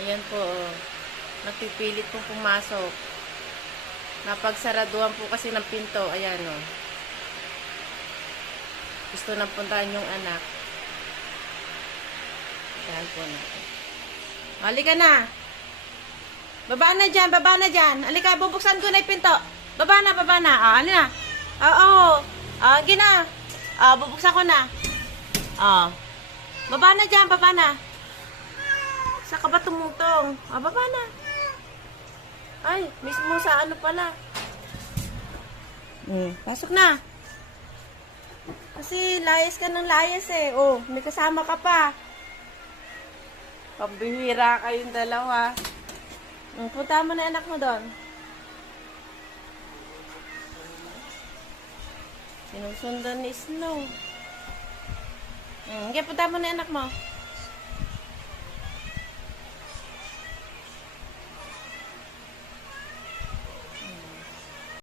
Ayan po, oh. Napipilit pong pumasok. Napagsaraduhan po kasi ng pinto. Ayan, oh. Gusto nang puntahan yung anak. Ayan po natin. Halika na. Baba na dyan, baba na dyan. Halika, bubuksan ko na yung pinto. Baba na, baba na. Ah, ano na? Oo. Ah, gina. Ah, bubuksan ko na. Ah. Baba na dyan, baba na. Sa ka ba tumutong? Ah, baba na. Ay, mismo sa ano pala. Hmm, pasok na. Kasi layas ka ng layas eh. Oh, may kasama ka pa. Pambihira kayong dalawa. Hmm, punta mo na anak mo doon. Sinusundan ni Snow. Hmm, okay, punta mo na anak mo.